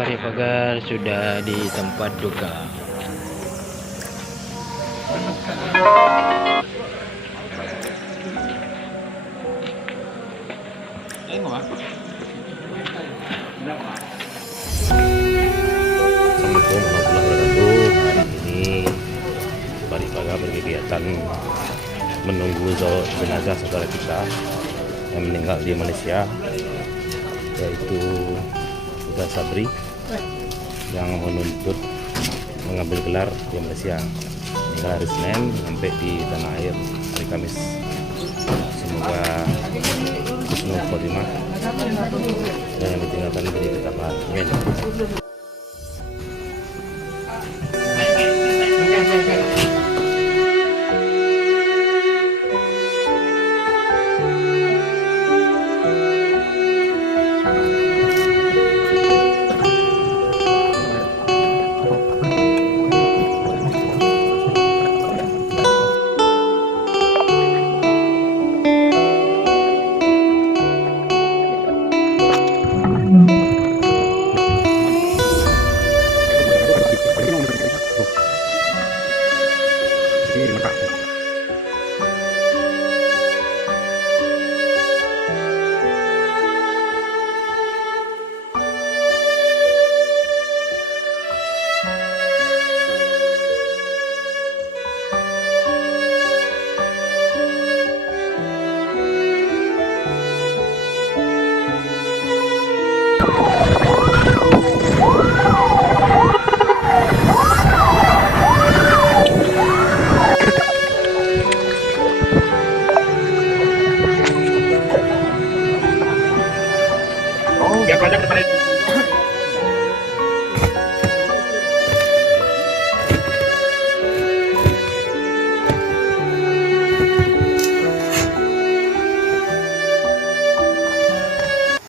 Fahri Pagar sudah di tempat duka. Assalamualaikum warahmatullahi wabarakatuh. Hari ini Fahri Pagar berkegiatan menunggu jenazah saudara kita yang meninggal di Malaysia, yaitu Saudara Sabri yang menuntut mengambil gelar di Malaysia. Meninggal hari Senin, sampai di tanah air hari Kamis. Semoga husnul khotimah dan yang ditinggalkan menjadi ketabahan. Amin.